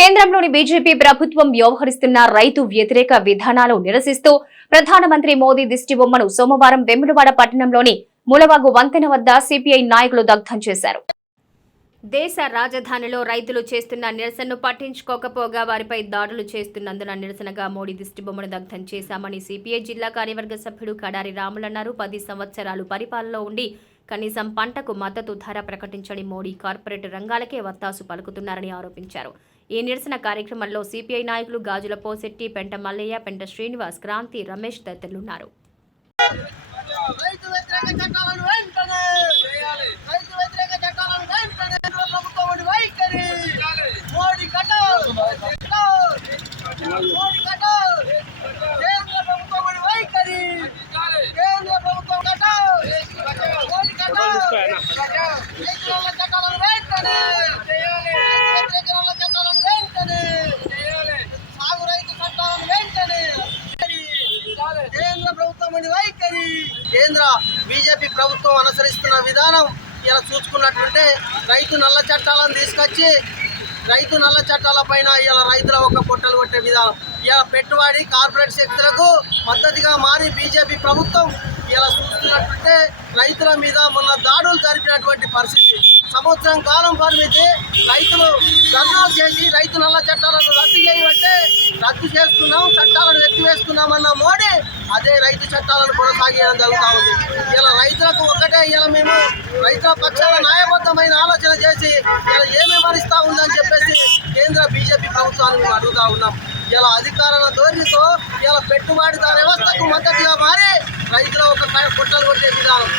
కేంద్రంలోని బీజేపీ ప్రభుత్వం వ్యవహరిస్తున్న రైతు వ్యతిరేక విధానాలు నిరసిస్తూ ప్రధానమంత్రి మోదీ దిష్టిబొమ్మను సోమవారం వేములవాడ పట్టణంలోని మూలవాగు వంతెన వద్ద సిపిఐ నాయకులు దగ్ధం చేశారు. దేశ రాజధానిలో రైతులు చేస్తున్న నిరసనను పట్టించుకోకపోగా వారిపై దాడులు చేస్తున్నందున నిరసనగా మోడీ దిష్టిబొమ్మను దగ్ధం చేశామని సిపిఐ జిల్లా కార్యవర్గ సభ్యుడు కడారి రాములన్నారు. 10 సంవత్సరాలు పరిపాలనలో ఉండి కనీసం పంటకు మద్దతు ధర ప్రకటించని మోడీ కార్పొరేట్ రంగాలకే వత్తాసు పలుకుతున్నారని ఆరోపించారు. ఈ నిరసన కార్యక్రమంలో సిపిఐ నాయకులు గాజుల పోసెట్టి, పెంట మల్లయ్య, పెంట శ్రీనివాస్, క్రాంతి, రమేష్ తదితరులున్నారు. కేంద్ర బీజేపీ ప్రభుత్వం అనుసరిస్తున్న విధానం ఇలా చూసుకున్నట్టుంటే రైతు నల్ల చట్టాలను తీసుకొచ్చి రైతు నల్ల చట్టాల పైన ఇలా రైతుల ఒక పొట్టలు కొట్టే విధానం, ఇలా పెట్టుబడి కార్పొరేట్ శక్తులకు మద్దతుగా మారి బీజేపీ ప్రభుత్వం ఇలా చూస్తున్నట్టుంటే రైతుల మీద మొన్న దాడులు జరిపినటువంటి పరిస్థితి. సంవత్సరం కాలం పరిమితి రైతులు ధర్నాలు చేసి రైతు నల్ల చట్టాలను రద్దు చేయమంటే రద్దు చేస్తున్నాం, చట్టాలను ఎత్తివేస్తున్నామన్న మోడీ అదే రైతు చట్టాలను కొనసాగేయడం జరుగుతూ ఉంది. ఇలా రైతులకు ఒకటే ఇలా మేము రైతుల పక్షాన న్యాయబద్ధమైన ఆలోచన చేసి ఇలా ఏమేమి భరిస్తూ ఉందని చెప్పేసి కేంద్ర బీజేపీ ప్రభుత్వాన్ని మేము అడుగుతూ ఉన్నాం. ఇలా అధికారుల ధోరణితో ఇలా పెట్టుబడిదారు వ్యవస్థకు మద్దతుగా మారి రైతుల ఒక పుట్టలు కొట్టే విధానం,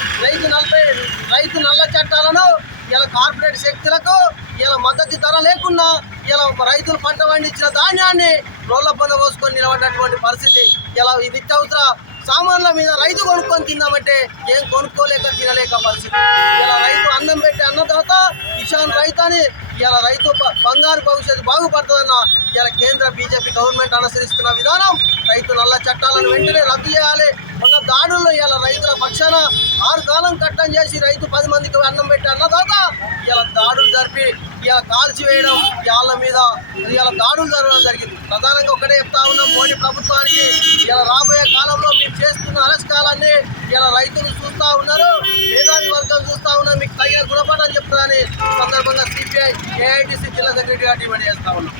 రైతు నల్ల చట్టాలను ఇలా కార్పొరేట్ శక్తులకు ఇలా మద్దతు ధర లేకున్నా ఇలా రైతులు పంట పండించిన ధాన్యాన్ని రోళ్ల పన్ను కోసుకొని నిలబడినటువంటి పరిస్థితి. ఇలా ఈ నిత్యావసర సామాన్ల మీద రైతు కొనుక్కొని తిందామంటే ఏం కొనుక్కోలేక తినలేక పరిస్థితి. ఇలా రైతు అన్నం పెట్టి అన్నదాత కిసాన్ రైతు అని ఇలా రైతు బంగారు భవిష్యత్తు బాగుపడుతుందన్న ఇలా కేంద్ర బీజేపీ గవర్నమెంట్ అనుసరిస్తున్న విధానం రైతు నల్ల చట్టాలను వెంటనే రద్దు చేయాలి. మొన్న దాడుల్లో ఇలా రైతుల పక్షాన 6 కాలం కట్టం చేసి రైతు 10 మందికి అన్నం పెట్టి అన్నదాత ఇలా దాడులు జరిపి ఇలా కాల్చివేయడం, వాళ్ళ మీద ఇలా దాడులు జరగడం జరిగింది. ప్రధానంగా ఒకటే చెప్తా ఉన్నాం మోడీ ప్రభుత్వానికి, ఇలా రాబోయే కాలంలో మీరు చేస్తున్న అరెస్టాలన్నీ ఇలా రైతులు చూస్తూ ఉన్నారు, మేధావి వర్గం చూస్తూ ఉన్నారు, మీకు తగిన గుణపాఠం చెప్తారని సందర్భంగా సిపిఐ ఏఐటీసీ జిల్లా సెక్రటరీగా డిమాండ్ చేస్తా ఉన్నాం.